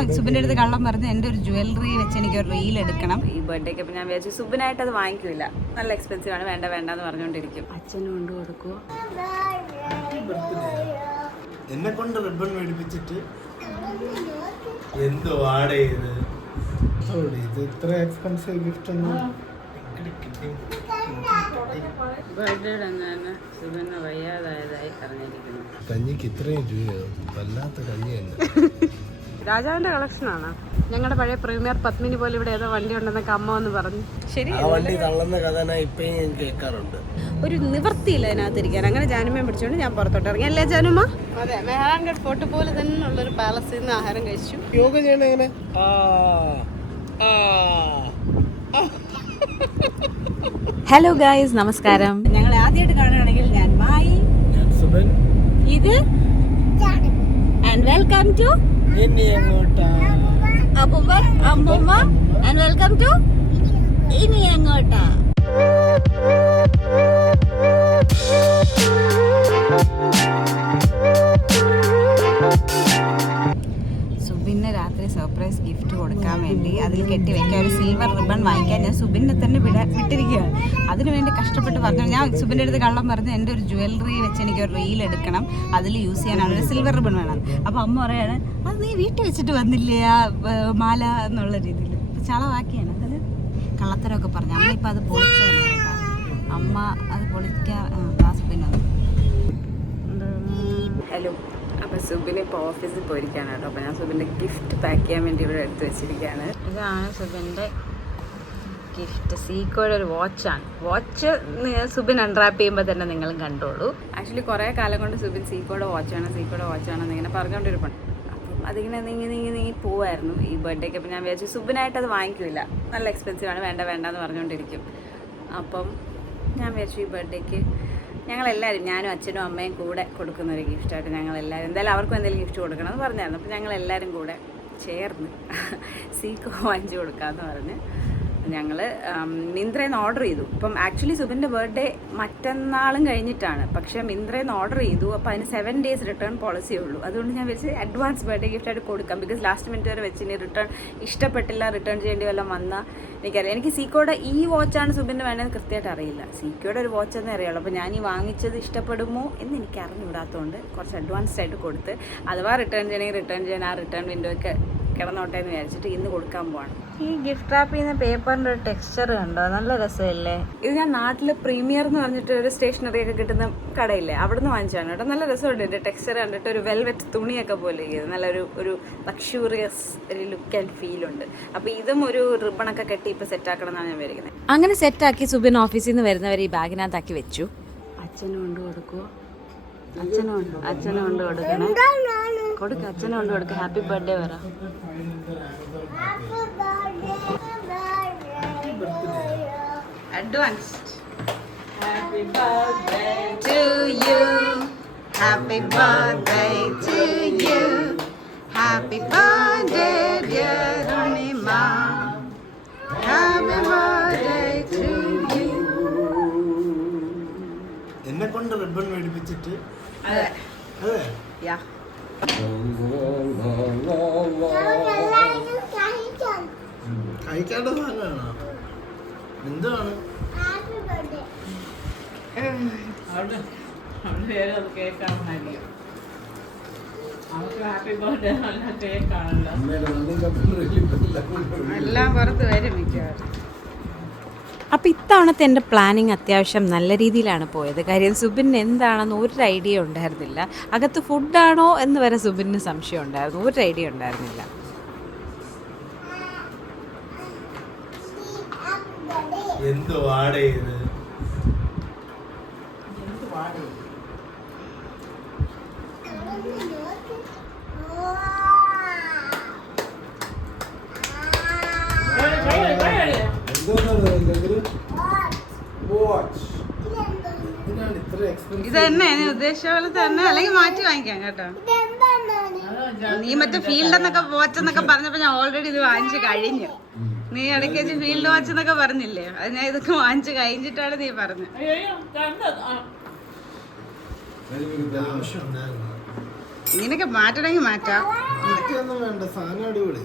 ഞാൻ സുബിൻ്റെ അടുത്ത് കള്ളം പറഞ്ഞു എൻ്റെ ഒരു ജ്വല്ലറി വെച്ച് എനിക്ക് ഒരു റീൽ എടുക്കണം ഈ ബർത്ത്ഡേക്ക്. അപ്പം ഞാൻ വിചാരിച്ചു സുബിനായിട്ട് അത് വാങ്ങിക്കില്ല, നല്ല എക്സ്പെൻസീവ് ആണ്, വേണ്ട വേണ്ടെന്ന് പറഞ്ഞുകൊണ്ടിരിക്കും. അച്ഛനും കൊണ്ട് കൊടുക്കുമോ? എന്നെ കൊണ്ട് റിബൺ മേടിപ്പിച്ചിട്ട് എന്തോ ആഡ് ചെയ്ത് ഇത് ഇത്ര എക്സ്പെൻസീവ് ഗിഫ്റ്റ് ഒന്നും സുബിന് വയ്യാതായതായി അറിഞ്ഞിരിക്കുന്നു. കഞ്ഞിക്ക് ഇത്രയും രൂപയോ? വല്ലാത്ത കഞ്ഞി തന്നെ. രാജാവിന്റെ കളക്ഷനാണ്. ഞങ്ങളുടെ പഴയ പ്രീമിയർ പത്മിനി പോലെ ഇവിടെ ഏതോ വണ്ടി ഉണ്ടെന്നൊക്കെ അമ്മ എന്ന് പറഞ്ഞു. ശരി, ആ വണ്ടി തള്ളുന്ന കഥ ഇപ്പഴും ഞാൻ കേൾക്കാറുണ്ട്. ഒരു നിവർത്തിയില്ല അതിനകത്തിരിക്കാൻ. അങ്ങനെ ജാനുമ്മയെ പിടിച്ചോണ്ട് ഞാൻ പുറത്തോട്ട് ഇറങ്ങി. അല്ലേ ജാനുമ്മ? അതെ, മെഹ്റാൻഗഡ് ഫോർട്ട് പോലെ തന്നെ ഉള്ളൊരു പാലസിൽ നിന്ന് ആഹാരം കഴിച്ചു. യോഗ ചെയ്യണ എങ്ങനെ? ഹലോ ഗായ്സ്, നമസ്കാരം. ഞങ്ങൾ ആദ്യമായിട്ട് കാണുകയാണെങ്കിൽ ഞാൻ മായി, ഇത് ആൻഡ് വെൽക്കം ടു അപ്പൂപ്പ അമ്മൂമ്മ ആൻഡ് വെൽക്കം ടു ഇനി അങ്ങോട്ടാ. സുബിന് രാത്രി സർപ്രൈസ് ഗിഫ്റ്റ് കൊടുക്കാൻ വേണ്ടി അതിൽ കെട്ടി വെക്കാൻ ഒരു സിൽവർ റിബൺ വാങ്ങിക്കാൻ ഞാൻ സുബിനെ തന്നെ വിട്ടിരിക്കുകയാണ്. അതിനുവേണ്ടി കഷ്ടപ്പെട്ട് പറഞ്ഞു. ഞാൻ സുബിൻ്റെ അടുത്ത് കള്ളം പറഞ്ഞു എൻ്റെ ഒരു ജ്വല്ലറി വെച്ച് എനിക്ക് ഒരു റീൽ എടുക്കണം, അതിൽ യൂസ് ചെയ്യാനാണ് ഒരു സിൽവർ റിബൺ വേണം. അപ്പോൾ അമ്മ പറയാണ് അത് നീ വീട്ടിൽ വെച്ചിട്ട് വന്നില്ലേ ആ മാല എന്നുള്ള രീതിയിൽ ചളവാക്കിയാണ്. അത് കള്ളത്തരമൊക്കെ പറഞ്ഞു. അമ്മ ഇപ്പം അത് പൊളിച്ചാണ് കേട്ടോ. അമ്മ അത് പൊളിക്കാൻ സുബിനത്. ഹലോ, അപ്പോൾ സുബിന് ഇപ്പോൾ ഓഫീസിൽ പോയിരിക്കുകയാണ് കേട്ടോ. അപ്പോൾ ഞാൻ സുബിൻ്റെ ഗിഫ്റ്റ് പാക്ക് ചെയ്യാൻ വേണ്ടി ഇവിടെ എടുത്ത് വെച്ചിരിക്കുകയാണ്. ഇതാണ് സുബിൻ്റെ ഗിഫ്റ്റ്. സീക്കോയുടെ ഒരു വാച്ചാണ്. വാച്ച് സുബിൻ അൺറാപ്പ് ചെയ്യുമ്പോൾ തന്നെ നിങ്ങളും കണ്ടോളൂ. ആക്ച്വലി കുറേ കാലം കൊണ്ട് സുബിൻ സീക്കോയുടെ വാച്ചാണെന്ന് ഇങ്ങനെ പറഞ്ഞുകൊണ്ടിരിപ്പുണ്ട്. അപ്പം അതിങ്ങനെ നീങ്ങി പോവായിരുന്നു ഈ ബർത്ത്ഡേക്ക്. അപ്പം ഞാൻ വിചാരിച്ചു സുബിനായിട്ട് അത് വാങ്ങിക്കില്ല, നല്ല എക്സ്പെൻസീവ് ആണ്, വേണ്ട വേണ്ടെന്ന് പറഞ്ഞുകൊണ്ടിരിക്കും. അപ്പം ഞാൻ വിചാരിച്ചു ഈ ബർത്ത്ഡേക്ക് ഞങ്ങളെല്ലാവരും, ഞാനും അച്ഛനും അമ്മയും കൂടെ കൊടുക്കുന്നൊരു ഗിഫ്റ്റായിട്ട് ഞങ്ങളെല്ലാവരും എന്തായാലും അവർക്കും എന്തെങ്കിലും ഗിഫ്റ്റ് കൊടുക്കണം എന്ന് പറഞ്ഞായിരുന്നു. അപ്പോൾ ഞങ്ങളെല്ലാവരും കൂടെ ചേർന്ന് സീക്കോ വാങ്ങിച്ചു കൊടുക്കാമെന്ന് പറഞ്ഞ് ഞങ്ങൾ മിന്ത്രയിൽ നിന്ന് ഓർഡർ ചെയ്തു. ഇപ്പം ആക്ച്വലി സുബിൻ്റെ ബർത്ത്ഡേ മറ്റന്നാളും കഴിഞ്ഞിട്ടാണ്, പക്ഷേ മിന്ത്രയിൽ നിന്ന് ഓർഡർ ചെയ്തു. അപ്പോൾ അതിന് 7 days റിട്ടേൺ പോളിസി ഉള്ളൂ. അതുകൊണ്ട് ഞാൻ വെച്ച് അഡ്വാൻസ് ബർത്ത്ഡേ ഗിഫ്റ്റായിട്ട് കൊടുക്കാം. ബിക്കോസ് ലാസ്റ്റ് മിനിറ്റ് വരെ വെച്ച് ഇനി ഇഷ്ടപ്പെട്ടില്ല, റിട്ടേൺ ചെയ്യേണ്ടി വല്ലതും വന്നാൽ എനിക്കറിയാം. എനിക്ക് സീക്കോയുടെ ഈ വാച്ചാണ് സുബിന് വേണ്ടതെന്ന് കൃത്യമായിട്ട് അറിയില്ല. സീക്കോയുടെ ഒരു വാച്ചെന്നേ അറിയുള്ളൂ. അപ്പോൾ ഞാൻ ഈ വാങ്ങിച്ചത് ഇഷ്ടപ്പെടുമോ എന്ന് എനിക്ക് അറിഞ്ഞുകൂടാത്തതുകൊണ്ട് കുറച്ച് അഡ്വാൻസ്ഡ് ആയിട്ട് കൊടുത്ത്, അഥവാ റിട്ടേൺ ചെയ്യാൻ ആ റിട്ടേൺ വിൻഡോയ്ക്ക് കിടന്നോട്ടെ എന്ന് വിചാരിച്ചിട്ട് ഇന്ന് കൊടുക്കാൻ പോവാണ്. ഈ ഗിഫ്റ്റ് റാപ്പ് ചെയ്യുന്ന പേപ്പറിൻ്റെ ഒരു ടെക്സ്ചർ കണ്ടോ, നല്ല രസമല്ലേ? ഇത് ഞാൻ നാട്ടിൽ പ്രീമിയർ എന്ന് പറഞ്ഞിട്ട് ഒരു സ്റ്റേഷനറി ഒക്കെ കിട്ടുന്ന കടയില്ലേ, അവിടെ നിന്ന് വാങ്ങിച്ചാണ് കേട്ടോ. നല്ല രസമുണ്ട് ഇതിൻ്റെ ടെക്സ്ചർ കണ്ടിട്ട്. ഒരു വെൽവെറ്റ് തുണിയൊക്കെ പോലെ നല്ലൊരു ലക്ഷൂറിയസ് ഒരു ലുക്ക് ആൻഡ് ഫീലുണ്ട്. അപ്പോൾ ഇതും ഒരു റിബണൊക്കെ കെട്ടി ഇപ്പോൾ സെറ്റാക്കണം എന്നാണ് ഞാൻ വിചാരിക്കുന്നത്. അങ്ങനെ സെറ്റാക്കി സുബിൻ ഓഫീസിൽ നിന്ന് വരുന്നവർ ഈ ബാഗിനകത്താക്കി വെച്ചു. അച്ഛനും കൊണ്ട് കൊടുക്കുമോ? അച്ഛനും കൊണ്ട് കൊടുക്കണേ, കൊടുക്ക. അച്ഛനും കൊണ്ട് കൊടുക്ക. ഹാപ്പി ബർത്ത്ഡേ പറ. Advanced happy birthday to you, happy birthday to you, happy birthday dear Unnima, happy birthday to you. എന്നെ കൊണ്ട് റിബൺ മേടിപ്പിച്ചിട്ട് അതെ യാ കഴിക്കേണ്ട സാധനമാണോ? എന്താണ് എല്ലാം പുറത്ത് വരും മിക്കവാറും. അപ്പോൾ ഇത്തവണത്തെ എൻ്റെ പ്ലാനിങ് അത്യാവശ്യം നല്ല രീതിയിലാണ് പോയത്. കാര്യം സുബിന് എന്താണെന്ന് ഒരു ഐഡിയ ഉണ്ടായിരുന്നില്ല. അകത്ത് ഫുഡാണോ എന്ന് വരെ സുബിന് സംശയം ഉണ്ടായിരുന്നു. ഒരു ഐഡിയ ഉണ്ടായിരുന്നില്ല. എന്തോ ആഡ് ചെയ്ത് ഇത് തന്നെ ഉദ്ദേശിച്ച പോലെ തന്നെ, അല്ലെങ്കിൽ മാറ്റി വാങ്ങിക്കാം കേട്ടോ. നീ മറ്റേ ഫീൽഡ് എന്നൊക്കെ വാച്ച് എന്നൊക്കെ പറഞ്ഞപ്പോ ഞാൻ ഓൾറെഡി ഇത് വാങ്ങിച്ചു കഴിഞ്ഞു. നീ ഇടയ്ക്ക് വെച്ച് ഫീൽഡ് വാച്ച് എന്നൊക്കെ പറഞ്ഞില്ലേ, അത് ഞാൻ ഇതൊക്കെ വാങ്ങിച്ചു കഴിഞ്ഞിട്ടാണ് നീ പറഞ്ഞത്. ഇതിനൊക്കെ മാറ്റണമെങ്കിൽ മാറ്റാം. മാറ്റിയൊന്നും വേണ്ട, സാധനം അടിപൊളി.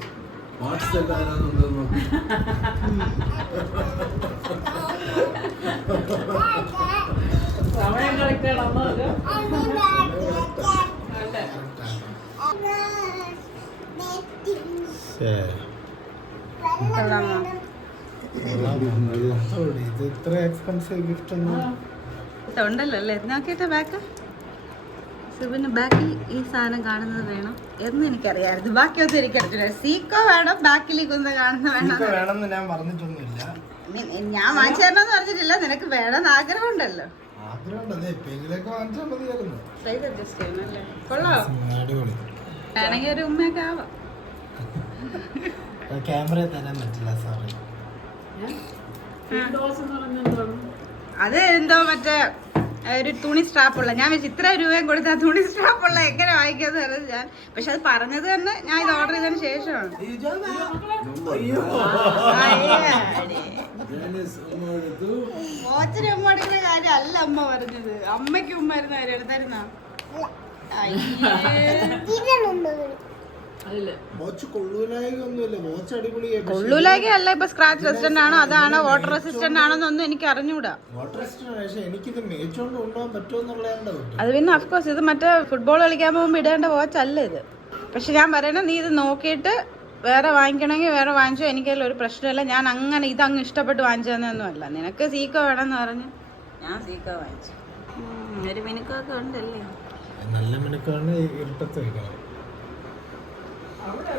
കൊള്ളാമോ? ഇത് ഇത്ര എക്സ്പെൻസീവ് ഗിഫ്റ്റ് ഒന്നും ഉണ്ടല്ലോ അല്ലേ? നോക്കിയിട്ട് ബാക്ക് സുബിന് ബാക്കിൽ ഈ സാധനം കാണുന്നത് വേണം എന്ന് എനിക്കറിയാമായിരുന്നു. ബാക്കിയൊന്നും എനിക്കറിയില്ല. സീക്കോ വേണം, ബാക്കിലേക്ക് ഒന്ന് കാണുന്നത് വേണം. വേണമെന്ന് ഞാൻ പറഞ്ഞിട്ടൊന്നുമില്ല. ഞാൻ വാങ്ങിച്ചു തരണമെന്ന് പറഞ്ഞിട്ടില്ല. നിനക്ക് വേണമെന്ന് ആഗ്രഹം ഉണ്ടല്ലോ. സൈസ് അഡ്ജസ്റ്റ് ചെയ്യണല്ലേ? കൊള്ളാം. വേണമെങ്കിൽ ഒരു ഉമ്മയൊക്കെ ആവാം. ക്യാമറ തരാൻ പറ്റില്ല, സോറി. അത് എന്തോ മറ്റേ ഒരു തുണി സ്ട്രാപ്പുള്ള, ഞാൻ വെച്ച് ഇത്ര രൂപയും കൊടുത്ത് ആ തുണി സ്ട്രാപ്പുള്ള എങ്ങനെ വാങ്ങിക്കാന്ന് പറഞ്ഞത് ഞാൻ. പക്ഷെ അത് പറഞ്ഞത് തന്നെ ഞാൻ ഇത് ഓർഡർ ചെയ്തതിന് ശേഷമാണ്. വാച്ചിന് ഉമ്മ എടുക്കുന്ന കാര്യം അല്ല അമ്മ പറഞ്ഞത്. അമ്മയ്ക്ക് ഉമ്മ ഇരുന്ന കാര്യം എടുത്തായിരുന്ന കൊള്ളൂലായി അല്ല. ഇപ്പൊ സ്ക്രാച്ച് റെസിസ്റ്റന്റ് ആണോ അതാണോ വാട്ടർ റെസിസ്റ്റന്റ് ആണോന്നൊന്നും എനിക്ക് അറിഞ്ഞൂടാ. അത് പിന്നെ അഫ്കോഴ്സ് ഇത് മറ്റേ ഫുട്ബോൾ കളിക്കാൻ പോകുമ്പോൾ ഇടേണ്ട വാച്ച് അല്ല ഇത്. പക്ഷെ ഞാൻ പറയണ നീ ഇത് നോക്കിയിട്ട് വേറെ വാങ്ങിക്കണമെങ്കിൽ വേറെ വാങ്ങിച്ചോ, എനിക്കതിൽ ഒരു പ്രശ്നമില്ല. ഞാൻ അങ്ങനെ ഇതങ്ങ് ഇഷ്ടപ്പെട്ട് വാങ്ങിച്ചു തന്നൊന്നും അല്ല. നിനക്ക് സീക്കോ വേണമെന്ന് പറഞ്ഞ് ഞാൻ സീക്കോ വാങ്ങിച്ചു. ഒരു മിനുക്കൊക്കെ ഉണ്ടല്ലേ? നല്ല മിനുക്കാണ് ഇരുട്ടത്ത് വെക്കണം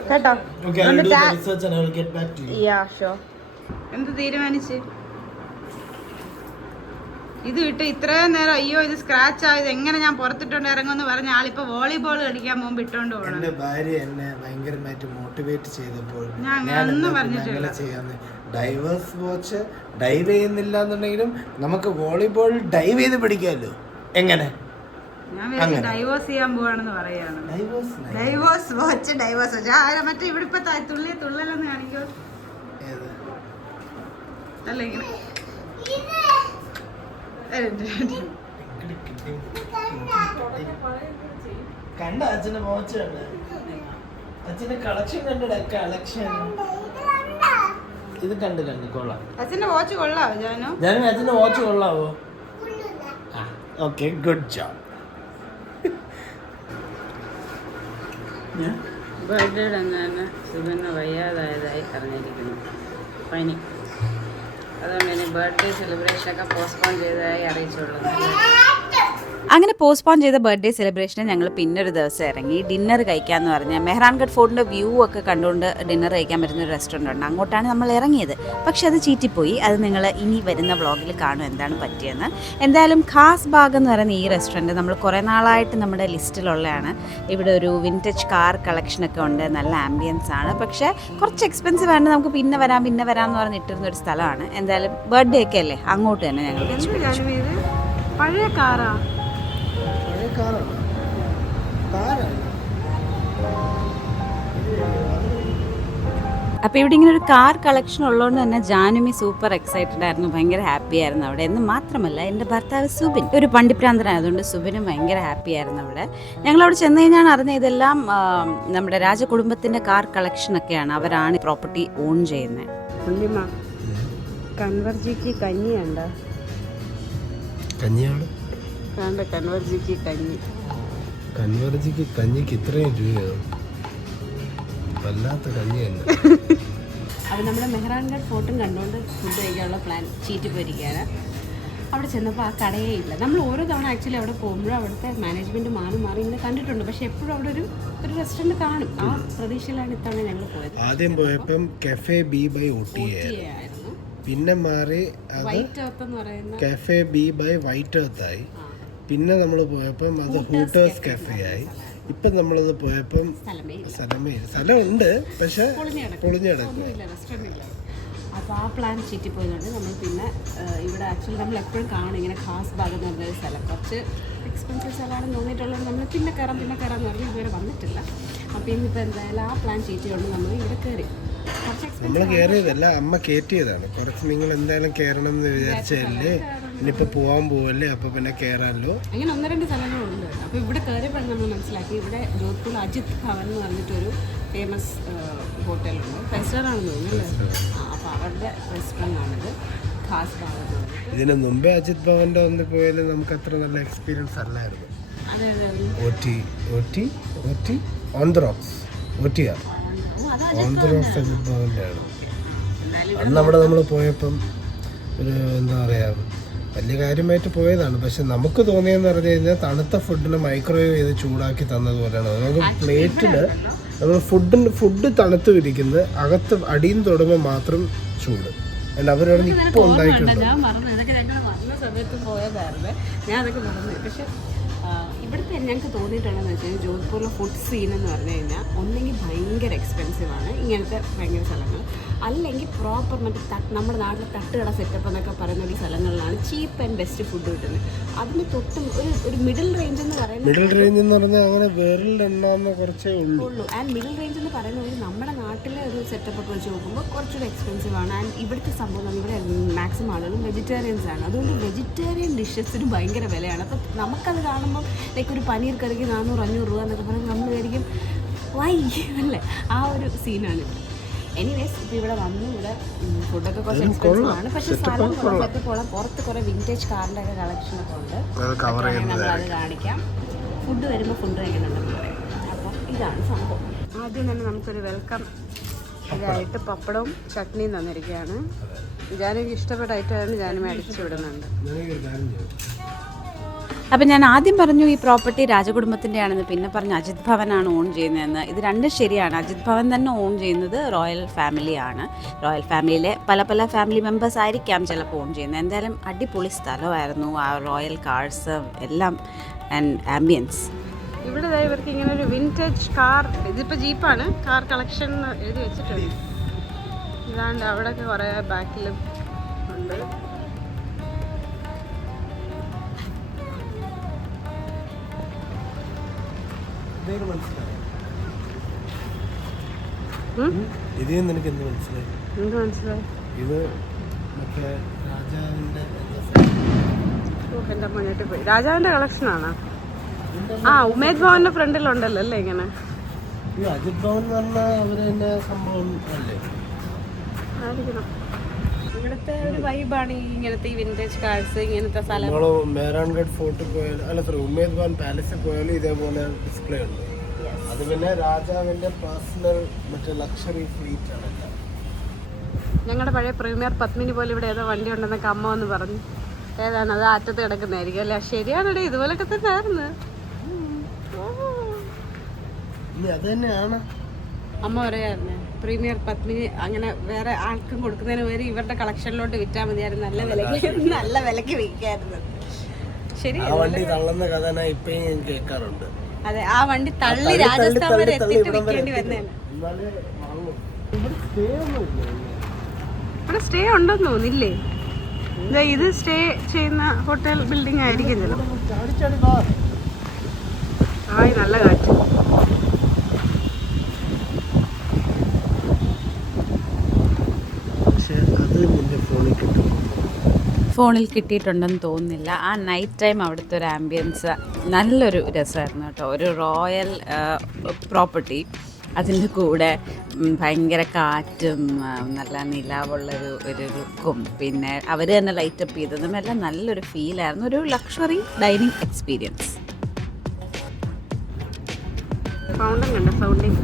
കേട്ടോ. എന്ത് തീരുമാനിച്ച് ഇത് ഇട്ട് ഇത്രയും നേരം അയ്യോ ഇത് സ്ക്രാച്ച് ആയത് എങ്ങനെ ഞാൻ പുറത്തിട്ടോണ്ട് ഇറങ്ങുമെന്ന് പറഞ്ഞ ആളിപ്പോ വോളിബോൾ കളിക്കാൻ പോകുമ്പോ ഇട്ടോണ്ട് പോകണം. എന്റെ ഭാര്യ എന്നെ ഭയങ്കരമായിട്ട് മോട്ടിവേറ്റ് ചെയ്തപ്പോൾ ഞാൻ ഒന്നും പറഞ്ഞിട്ടില്ല. ഡൈവേഴ്സ് വാച്ച് ഡൈവ് ചെയ്യുന്നില്ല എന്നുണ്ടെങ്കിലും നമുക്ക് വോളിബോൾ ഡൈവ് ചെയ്ത് പിടിക്കാമല്ലോ. എങ്ങനെ ഞാൻ ഡൈവോഴ്സ് ചെയ്യാൻ പോവാണെന്ന് പറയാണ്. ഡൈവോഴ്സ് വാച്ച് ഡൈവോഴ്സ് വാച്ച് മറ്റേ ഇവിടെ ഇപ്പൊ തുള്ളലെന്ന് കാണിക്കോ അല്ല ഇങ്ങനെ കണ്ട അച്ഛന്റെ വാച്ച് കണ്ട അച്ഛന്റെ കളക്ഷൻ കണ്ടടാ. കളക്ഷൻ ഇത് കണ്ട് കൊള്ളാം. അച്ഛന്റെ വാച്ച് കൊള്ളാവോ? ഞാൻ അച്ഛന്റെ വാച്ച് കൊള്ളാവോ? Okay, good job. ബർത്ത്ഡേയുടെ അന്ന് തന്നെ സുബിന് വയ്യാതായതായി അറിഞ്ഞിരിക്കുന്നു, പനി. അതുകൊണ്ട് ഇനി ബർത്ത്ഡേ സെലിബ്രേഷനൊക്കെ പോസ്റ്റ്പോൺ ചെയ്തതായി അറിയിച്ചുള്ളൂ. അങ്ങനെ പോസ്റ്റ്പോൺ ചെയ്ത ബർത്ത്ഡേ സെലിബ്രേഷന് ഞങ്ങൾ പിന്നൊരു ദിവസം ഇറങ്ങി ഡിന്നർ കഴിക്കാമെന്ന് പറഞ്ഞാൽ മെഹ്റാൻഗഡ് ഫോർട്ടിൻ്റെ വ്യൂ ഒക്കെ കണ്ടുകൊണ്ട് ഡിന്നർ കഴിക്കാൻ പറ്റുന്ന ഒരു റെസ്റ്റോറൻ്റ് ഉണ്ട്. അങ്ങോട്ടാണ് നമ്മൾ ഇറങ്ങിയത്. പക്ഷെ അത് ചീറ്റിപ്പോയി. അത് നിങ്ങൾ ഇനി വരുന്ന വ്ളോഗിൽ കാണും എന്താണ് പറ്റിയെന്ന്. എന്തായാലും ഖാസ് ബാഗ് എന്ന് പറയുന്ന ഈ റെസ്റ്റോറൻറ്റ് നമ്മൾ കുറേ നാളായിട്ട് നമ്മുടെ ലിസ്റ്റിലുള്ളതാണ്. ഇവിടെ ഒരു വിൻറ്റേജ് കാർ കളക്ഷനൊക്കെ ഉണ്ട്, നല്ല ആംബിയൻസ് ആണ്. പക്ഷേ കുറച്ച് എക്സ്പെൻസീവ് ആണ്. നമുക്ക് പിന്നെ വരാം എന്ന് പറഞ്ഞിട്ടിരുന്ന ഒരു സ്ഥലമാണ്. എന്തായാലും ബർത്ത്ഡേ ഒക്കെ അല്ലേ, അങ്ങോട്ട് തന്നെ ഞങ്ങൾ പഴയ കാറാ. അപ്പോൾ ഇവിടെ ഇങ്ങനെ ഒരു കാർ കളക്ഷൻ ഉള്ളതുകൊണ്ട് തന്നെ ജാനുമി സൂപ്പർ എക്സൈറ്റഡ് ആയിരുന്നു, ഭയങ്കര ഹാപ്പി ആയിരുന്നു അവിടെ. എന്ന് മാത്രമല്ല എൻ്റെ ഭർത്താവ് സുബിൻ ഒരു പണ്ടിപ്രാന്തനായതുകൊണ്ട് സുബിനും ഭയങ്കര ഹാപ്പി ആയിരുന്നു അവിടെ. ഞങ്ങളവിടെ ചെന്ന് കഴിഞ്ഞാണ് അറിഞ്ഞത് ഇതെല്ലാം നമ്മുടെ രാജകുടുംബത്തിൻ്റെ കാർ കളക്ഷനൊക്കെയാണ്. അവരാണ് പ്രോപ്പർട്ടി ഓൺ ചെയ്യുന്നത്. കൺവർജിക്ക് കഞ്ഞിയുണ്ട്. കഞ്ഞിയാണ് കൺവർജിക്ക് കഞ്ഞിക്ക് ഇത്രയും രൂപയാണ്. വല്ലാത്ത കഞ്ഞി തന്നെ. അത് നമ്മുടെ മെഹ്റാൻഗഡ് ഫോർട്ടും കണ്ടുകൊണ്ട് ഫുഡ് കഴിക്കാനുള്ള പ്ലാൻ ചീറ്റി പോയിരിക്കുകയാണ്. അവിടെ ചെന്നപ്പോൾ ആ കടയേ ഇല്ല. നമ്മൾ ഓരോ തവണ ആക്ച്വലി അവിടെ പോകുമ്പോഴും അവിടുത്തെ മാനേജ്മെൻറ്റ് മാറി ഇങ്ങനെ കണ്ടിട്ടുണ്ട്. പക്ഷെ എപ്പോഴും അവിടെ ഒരു റെസ്റ്റോറൻറ്റ് കാണും. ആ പ്രതീക്ഷയിലാണ് ഇത്തവണ ഞങ്ങൾ പോയത്. ആദ്യം പോയപ്പം കഫേ ബി ബൈ ഊട്ടിയായിരുന്നു. പിന്നെ മാറി വൈറ്റ് എർത്ത് എന്ന് പറയുന്ന cafe B by White Earth ആയി. പിന്നെ നമ്മൾ പോയപ്പം അത് ഹൂട്ടേഴ്സ് കഫേ ആയി. ഇപ്പം നമ്മളത് പോയപ്പം സ്ഥലമുണ്ട്, പക്ഷെ പൊളിഞ്ഞടക്കും. അപ്പോൾ ആ പ്ലാൻ ചീറ്റിപ്പോയതുകൊണ്ട് നമ്മൾ പിന്നെ ഇവിടെ ആക്ച്വലി നമ്മൾ എപ്പോഴും കാണും ഇങ്ങനെ ഖാസ് ബാഗ് എന്ന് പറഞ്ഞൊരു സ്ഥലം. കുറച്ച് എക്സ്പെൻസീവ് സ്ഥലമാണെന്ന് തോന്നിയിട്ടുള്ളത് നമ്മൾ പിന്നെ കയറാം എന്ന് പറഞ്ഞ് ഇതുവരെ വന്നിട്ടില്ല. അപ്പോൾ ഇന്നിപ്പോൾ എന്തായാലും ആ പ്ലാൻ ചീറ്റിയോണ്ട് നമ്മൾ ഇവിടെ കയറി. നമ്മൾ കയറിയതല്ല, അമ്മ കയറ്റിയതാണ്. കുറച്ച് നിങ്ങൾ എന്തായാലും കയറണം എന്ന് വിചാരിച്ചല്ലേ. ഇനിയിപ്പോൾ പോകാൻ പോവല്ലേ, അപ്പോൾ പിന്നെ കയറാമല്ലോ. അങ്ങനെ 1-2 സ്ഥലങ്ങളുണ്ട്. അപ്പോൾ ഇവിടെ കയറിയപ്പോഴും നമ്മൾ മനസ്സിലാക്കി ഇവിടെ ജോധ്പൂർ അജിത് ഭവൻ എന്ന് പറഞ്ഞിട്ടൊരു ഫേമസ് ഹോട്ടലുണ്ട്. 5 സ്റ്റാർ ആണെന്ന് തോന്നുന്നു അല്ലേ? അപ്പോൾ അവരുടെ റെസ്റ്റോറൻ്റ് ആണിത്, ഖാസ് ഭവൻ എന്ന് പറഞ്ഞിട്ട്. ഇതിന് മുമ്പേ അജിത് ഭവൻ്റെ ഒന്ന് പോയാലും നമുക്ക് അത്ര നല്ല എക്സ്പീരിയൻസ് അല്ലായിരുന്നു. അതെ on the rocks OTR on the rocks Ajith ഭവൻ്റെ ആണ്. അന്ന് അവിടെ നമ്മൾ പോയപ്പം ഒരു എന്താ പറയുക വലിയ കാര്യമായിട്ട് പോയതാണ്. പക്ഷെ നമുക്ക് തോന്നിയെന്ന് പറഞ്ഞു കഴിഞ്ഞാൽ തണുത്ത ഫുഡിന് മൈക്രോവേവ് ചെയ്ത് ചൂടാക്കി തന്നതുപോലെയാണ്. നമുക്ക് പ്ലേറ്റിൽ നമ്മൾ ഫുഡ് തണുത്ത് വിരിക്കുന്നത് അകത്ത് അടിയും തൊടുമ്പോൾ മാത്രം ചൂട്. അല്ല അവരവിടെ ഇപ്പോൾ ഉണ്ടായിട്ടുണ്ട്. ഞാൻ മറന്നു, ഇതൊക്കെ ഞങ്ങൾ വന്ന സമയത്ത് പോയതായിരുന്നു, ഞാൻ അതൊക്കെ മറന്നു. പക്ഷെ ഇവിടുത്തെ ഞങ്ങൾക്ക് തോന്നിയിട്ടുള്ളതെന്ന് വെച്ച് കഴിഞ്ഞാൽ ജോധ്പൂരിലെ ഫുഡ് സീൻ എന്ന് പറഞ്ഞു കഴിഞ്ഞാൽ ഒന്നെങ്കിൽ ഭയങ്കര എക്സ്പെൻസീവാണ് ഇങ്ങനത്തെ ഭയങ്കര സ്ഥലങ്ങൾ, അല്ലെങ്കിൽ പ്രോപ്പർ മറ്റേ നമ്മുടെ നാട്ടിലെ തട്ടുകട സെറ്റപ്പ് എന്നൊക്കെ പറയുന്ന ഒരു സ്ഥലങ്ങളിലാണ് ചീപ്പ് ആൻഡ് ബെസ്റ്റ് ഫുഡ് കിട്ടുന്നത്. അതിന് തൊട്ടും ഒരു മിഡിൽ റേഞ്ച് എന്ന് പറയുന്നത്, മിഡിൽ റേഞ്ച് എന്ന് പറഞ്ഞാൽ അങ്ങനെ വേറിലെണ്ണാന്ന് കുറച്ചേ ഉള്ളൂ. ആൻഡ് മിഡിൽ റേഞ്ച് എന്ന് പറയുന്നത് നമ്മുടെ നാട്ടിലെ ഒരു സെറ്റപ്പ് ഒക്കെ വെച്ച് നോക്കുമ്പോൾ കുറച്ചുകൂടി എക്സ്പെൻസീവ് ആണ്. ആൻഡ് ഇവിടുത്തെ സംഭവം ഇവിടെ മാക്സിമം ആളുകളും വെജിറ്റേറിയൻസ് ആണ്. അതുകൊണ്ട് വെജിറ്റേറിയൻ ഡിഷസിന് ഭയങ്കര വിലയാണ്. അപ്പം നമുക്കത് കാണുമ്പോൾ ലൈക്ക് ഒരു പനീർ കറിക്ക് 400-500 രൂപ എന്നൊക്കെ പറയുമ്പോൾ നമ്മൾ വിചാരിക്കും വൈ അല്ലേ, ആ ഒരു സീനാണ്. എനിവേസ് ഇപ്പോൾ ഇവിടെ വന്നു, ഇവിടെ ഫുഡൊക്കെ കുറച്ച് എക്സ്പെൻസീവ് ആണ്. പക്ഷേ സ്ഥലം സെറ്റപ്പോളം പുറത്ത് കുറേ വിൻറ്റേജ് കാറിൻ്റെ ഒക്കെ കളക്ഷനൊക്കെ ഉണ്ട്, നമ്മളത് കാണിക്കാം. ഫുഡ് വരുമ്പോൾ ഫുഡ് കഴിക്കുന്നുണ്ടെന്ന് പറയും. അപ്പോൾ ഇതാണ് സംഭവം. ആദ്യം തന്നെ നമുക്കൊരു വെൽക്കം ഇതായിട്ട് പപ്പടവും ചട്നിയും തന്നിരിക്കുകയാണ്. ജാനുവിക്ക് ഇഷ്ടപ്പെട്ട ഐറ്റമാണ് ജാനുമ അടിച്ചു വിടുന്നുണ്ട്. അപ്പം ഞാൻ ആദ്യം പറഞ്ഞു ഈ പ്രോപ്പർട്ടി രാജകുടുംബത്തിൻ്റെ ആണെന്ന്, പിന്നെ പറഞ്ഞു അജിത് ഭവനാണ് ഓൺ ചെയ്യുന്നതെന്ന്. ഇത് രണ്ടും ശരിയാണ്. അജിത് ഭവൻ തന്നെ ഓൺ ചെയ്യുന്നത് റോയൽ ഫാമിലിയാണ്. റോയൽ ഫാമിലിയിലെ പല ഫാമിലി മെമ്പേഴ്സ് ആയിരിക്കാം ചിലപ്പോൾ ഓൺ ചെയ്യുന്നത്. എന്തായാലും അടിപൊളി സ്ഥലമായിരുന്നു, ആ റോയൽ കാർസ് എല്ലാം ആൻഡ് ആംബിയൻസ്. ഇവിടെ ഇവർക്ക് ഇങ്ങനെ ഒരു വിൻറ്റേജ് കാർ, ഇതിപ്പോൾ ജീപ്പാണ്, കാർ കളക്ഷൻ എഴുതി വെച്ചിട്ടുണ്ട്. ഇതാണ്ട് അവിടെയൊക്കെ കുറേ ബാക്കിലും ഉണ്ട്. ഇതിൽ നിനക്ക് എന്ത് മനസ്സിലായി? എന്ത് മനസ്സിലായി? ഇത് മറ്റേ രാജാവിൻ്റെ എൻ്റെ മുന്നിട്ട് പോയി രാജാവിൻ്റെ കളക്ഷനാണോ? ആ ഉമേദ് ഭവന്റെ ഫ്രണ്ടിലുണ്ടല്ലോ അല്ലേ ഇങ്ങനെ. അജിത് ഭവൻ എന്ന് പറഞ്ഞാൽ അവർ തന്നെ സംഭവം അല്ലേ ആയിരിക്കണം. ഇവിടുത്തെ ഒരു വൈബാണ് ഈ ഇങ്ങനത്തെ ഈ വിന്റേജ് കാർസ്, ഇങ്ങനത്തെ സ്ഥലം. നമ്മൾ മെഹ്റാൻഗഡ് ഫോർട്ടിൽ പോയാലും അല്ല സോറി ഉമേദ് ഭവൻ പാലസിൽ പോയാലും ഇതേപോലെ ഡിസ്പ്ലേ ഉണ്ട്. അത് പിന്നെ രാജാവിൻ്റെ പേഴ്സണൽ മറ്റേ ലക്ഷറി ഫ്ലീറ്റ് ആണ്. ഞങ്ങളുടെ പഴയ പ്രീമിയർ പത്മിനി പോലെ ഇവിടെ ഏതോ വണ്ടി ഉണ്ടെന്നൊക്കെ അമ്മ വന്ന് പറഞ്ഞു. ഏതാണ് അത് അറ്റത്ത് കിടക്കുന്നതായിരിക്കും അല്ലേ? ശരിയാണല്ലേ, ഇതുപോലൊക്കെ തന്നെ ആയിരുന്നു. അത് തന്നെയാണ് അമ്മ പറയായിരുന്നു പ്രീമിയർ പത്മിനി അങ്ങനെ വേറെ ആൾക്കും കൊടുക്കുന്നതിന് പേര് ഇവരുടെ കളക്ഷനിലോട്ട് വിറ്റാൽ മതിയായിരുന്നു, നല്ല വിലക്ക് വിൽക്കായിരുന്നു. ശരി, ആ വണ്ടി തള്ളുന്ന കഥ ഇപ്പഴും ഞാൻ കേൾക്കാറുണ്ട്. അതെ, ആ വണ്ടി തള്ളി രാജസ്ഥാൻ വരെ എത്തിയിട്ട് വിൽക്കേണ്ടി വന്നേനെ. ഇവിടെ സ്റ്റേ ഉണ്ടെന്ന് തോന്നില്ലേ? ഇത് സ്റ്റേ ചെയ്യുന്ന ഹോട്ടൽ ബിൽഡിംഗ് ആയിരിക്കും ചിലപ്പോൾ. ആയി നല്ല കാറ്റ്. ഫോണിൽ കിട്ടിയിട്ടുണ്ടെന്ന് തോന്നുന്നില്ല. ആ നൈറ്റ് ടൈം അവിടുത്തെ ഒരു ആംബിയൻസ് നല്ലൊരു രസമായിരുന്നു കേട്ടോ. ഒരു റോയൽ പ്രോപ്പർട്ടി, അതിൻ്റെ കൂടെ ഭയങ്കര കാറ്റും നല്ല നിലാവുള്ളൊരു ലുക്കും, പിന്നെ അവർ തന്നെ ലൈറ്റപ്പ് ചെയ്തതും എല്ലാം നല്ലൊരു ഫീലായിരുന്നു. ഒരു ലക്ഷറി ഡൈനിങ് എക്സ്പീരിയൻസ്. സൗണ്ടും കണ്ടോ? Sounding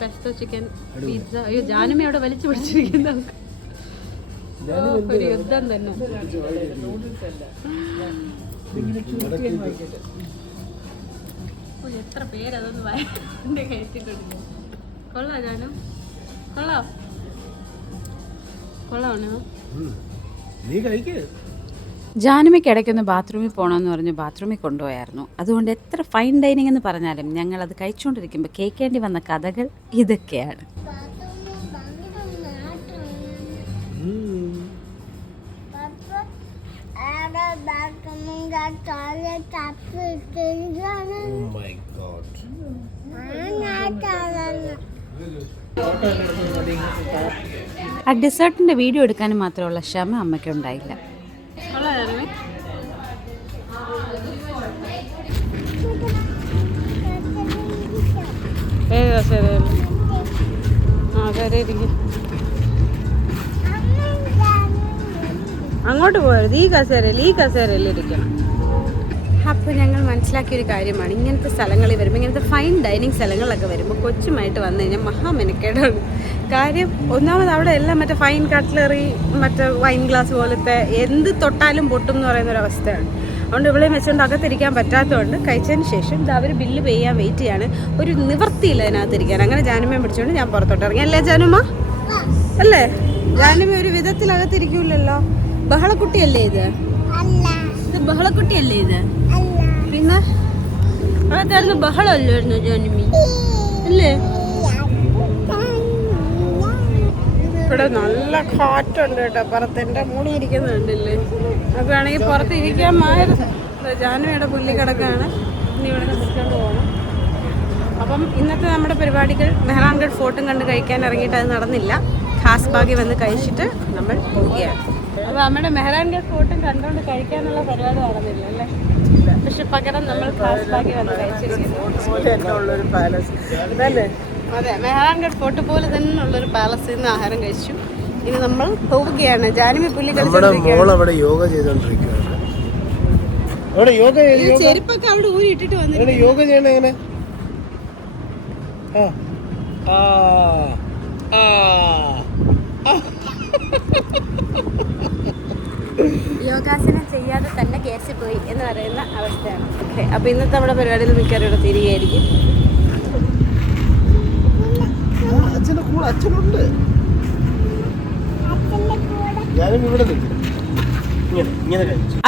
pesto chicken pizza. അയ്യോ ജാനുമ അവിടെ വലിച്ചു പിടിച്ചിരിക്കുന്ന ഒരു യുദ്ധം തന്നെ. എത്ര പേരതൊന്ന് വയറിന്റെ കഴിച്ചിട്ടുണ്ട്. കൊള്ളാം ജാനു, കൊള്ളാം കൊള്ളാണോ? നീ കഴിക്കേ. ജാനുമയ്ക്ക് ഇടയ്ക്കൊന്ന് ബാത്റൂമിൽ പോകണമെന്ന് പറഞ്ഞ് ബാത്റൂമിൽ കൊണ്ടുപോയായിരുന്നു. അതുകൊണ്ട് എത്ര ഫൈൻ ഡൈനിങ് എന്ന് പറഞ്ഞാലും ഞങ്ങളത് കഴിച്ചുകൊണ്ടിരിക്കുമ്പോൾ കേൾക്കേണ്ടി വന്ന കഥകൾ ഇതൊക്കെയാണ്. ആ ഡെസേർട്ടിൻ്റെ വീഡിയോ എടുക്കാനും മാത്രമുള്ള ക്ഷമ അമ്മയ്ക്ക് ഉണ്ടായില്ല. അങ്ങോട്ട് പോയത് ഈ കസേരയിൽ ഇരിക്കണം. അപ്പോൾ ഞങ്ങൾ മനസ്സിലാക്കിയൊരു കാര്യമാണ്, ഇങ്ങനത്തെ സ്ഥലങ്ങളിൽ വരുമ്പോൾ, ഇങ്ങനത്തെ ഫൈൻ ഡൈനിങ് സ്ഥലങ്ങളിലൊക്കെ വരുമ്പോൾ കൊച്ചുമായിട്ട് വന്നു കഴിഞ്ഞാൽ മഹാമെനക്കേടാണ്. കാര്യം ഒന്നാമത് അവിടെ എല്ലാം മറ്റേ ഫൈൻ കട്ട്ലറി, മറ്റേ വൈൻ ഗ്ലാസ് പോലത്തെ എന്ത് തൊട്ടാലും പൊട്ടും എന്ന് പറയുന്നൊരവസ്ഥയാണ്. അതുകൊണ്ട് ഇവിടെ വെച്ചുകൊണ്ട് അകത്തിരിക്കാൻ പറ്റാത്തതുകൊണ്ട് കഴിച്ചതിന് ശേഷം ഇത് അവർ ബില്ല് പേ ചെയ്യാൻ വെയിറ്റ് ചെയ്യാണ്. ഒരു നിവൃത്തിയില്ല അതിനകത്തിരിക്കാൻ. അങ്ങനെ ജാനുമയെ പിടിച്ചുകൊണ്ട് ഞാൻ പുറത്തോട്ട് ഇറങ്ങി. അല്ലേ ജാനുമ? അല്ലേ? ജാനുമ ഒരു വിധത്തിലകത്തിരിക്കൂലല്ലോ. ബഹളക്കുട്ടിയല്ലേ ഇത്? ഇത് ബഹളക്കുട്ടിയല്ലേ ഇത്? പിന്നെ അകത്തായിരുന്നു ബഹളമല്ലായിരുന്നു ജാനുമി അല്ലേ? ഇവിടെ നല്ല കാറ്റുണ്ട് കേട്ടോ. പുറത്തെൻ്റെ മൂടി ഇരിക്കുന്നുണ്ടല്ലേ. അപ്പോൾ ആണെങ്കിൽ പുറത്ത് ഇരിക്കാമായിരുന്നു. ജാനുവയുടെ പുല്ലി കിടക്കാണ്. ഇനി ഇവിടെ നിർത്തിക്കൊണ്ട് പോകണം. അപ്പം ഇന്നത്തെ നമ്മുടെ പരിപാടികൾ മെഹ്റാൻഗഡ് ഫോർട്ടും കണ്ട് കഴിക്കാൻ ഇറങ്ങിയിട്ട് അത് നടന്നില്ല. ഖാസ് ബാഗി വന്ന് കഴിച്ചിട്ട് നമ്മൾ പോവുകയാണ്. അപ്പോൾ നമ്മുടെ മെഹ്റാൻഗഡ് ഫോർട്ടും കണ്ടുകൊണ്ട് കഴിക്കാനുള്ള പരിപാടി നടന്നില്ല അല്ലേ? പക്ഷെ പകരം നമ്മൾ ഖാസ് ബാഗി വന്ന് കഴിച്ചിരിക്കുന്നു. അതെ, മെഹ്റാൻഗഡ് ഫോർട്ട് പോലെ തന്നെ ഉള്ളൊരു പാലസിൽ നിന്ന് ആഹാരം കഴിച്ചു. ഇനി നമ്മൾ പോവുകയാണ്. ജാനുമി പുല്ലി ചെരുപ്പൊക്കെ അവിടെ ഊരി ഇട്ടിട്ട് വന്നിട്ട് യോഗ ചെയ്യണ എങ്ങനെ? യോഗാസനം ചെയ്യാതെ തന്നെ കേസിൽ പോയി എന്ന് പറയുന്ന അവസ്ഥയാണ്. ഓക്കെ, അപ്പോൾ ഇന്നത്തെ നമ്മുടെ പരിപാടിയിൽ മിക്കവാറും ഇവിടെ തിരികെയായിരിക്കും. അച്ഛനുണ്ട്.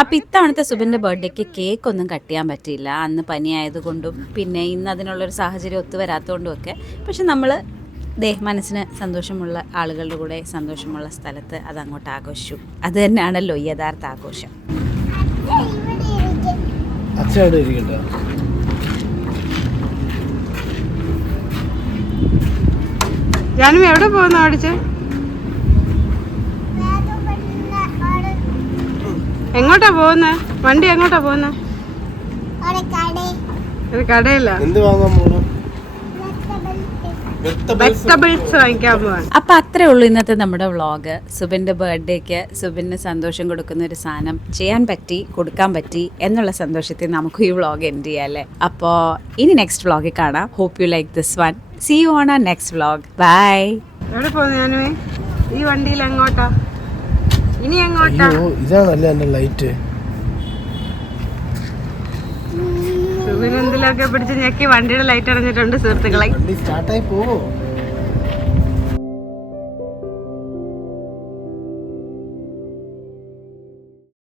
അപ്പം ഇത്തവണത്തെ സുബിൻ്റെ ബർത്ത്ഡേക്ക് കേക്ക് ഒന്നും കട്ട് ചെയ്യാൻ പറ്റിയില്ല. അന്ന് പനിയായതുകൊണ്ടും പിന്നെ ഇന്ന് അതിനുള്ളൊരു സാഹചര്യം ഒത്തുവരാത്തതുകൊണ്ടും ഒക്കെ. പക്ഷെ നമ്മൾ മനസ്സിന് സന്തോഷമുള്ള ആളുകളുടെ കൂടെ സന്തോഷമുള്ള സ്ഥലത്ത് അത് അങ്ങോട്ട് ആഘോഷിച്ചു. അത് തന്നെയാണല്ലോ യഥാർത്ഥ ആഘോഷം. ജാനുമി എവിടെ പോകുന്ന ഓടിച്ച്? എങ്ങോട്ടാ പോകുന്നത്? വണ്ടി എങ്ങോട്ടാ പോകുന്നത്? ഒരു കടയില്ല. വെജിറ്റബിൾസ് വാങ്ങിക്കാൻ പോവാൻ. അപ്പം അത്രേ ഉള്ളൂ ഇന്നത്തെ നമ്മുടെ വ്ളോഗ്. സുബിൻ്റെ ബർത്ത്ഡേക്ക് സുബിന് സന്തോഷം കൊടുക്കുന്ന ഒരു സാധനം ചെയ്യാൻ പറ്റി, കൊടുക്കാൻ പറ്റി എന്നുള്ള സന്തോഷത്തിൽ നമുക്ക് ഈ വ്ളോഗ് എൻഡ് ചെയ്യാം അല്ലേ? അപ്പോൾ ഇനി നെക്സ്റ്റ് വ്ളോഗിൽ കാണാം. Hope you like this one. See you on our next vlog. Bye. എവിടെ പോകുന്നു ഞാനുവേ? ഈ വണ്ടിയിൽ എങ്ങോട്ടാ? ഇനി എങ്ങോട്ടാ? ഇതാണല്ലേ എന്റെ ലൈറ്റ്. സുബിനെന്തിലൊക്കെ പിടിച്ച് ഞെക്കി വണ്ടിയുടെ ലൈറ്റ് അടഞ്ഞിട്ടുണ്ട് സുഹൃത്തുക്കളെ. വണ്ടി സ്റ്റാർട്ടായി പോവോ?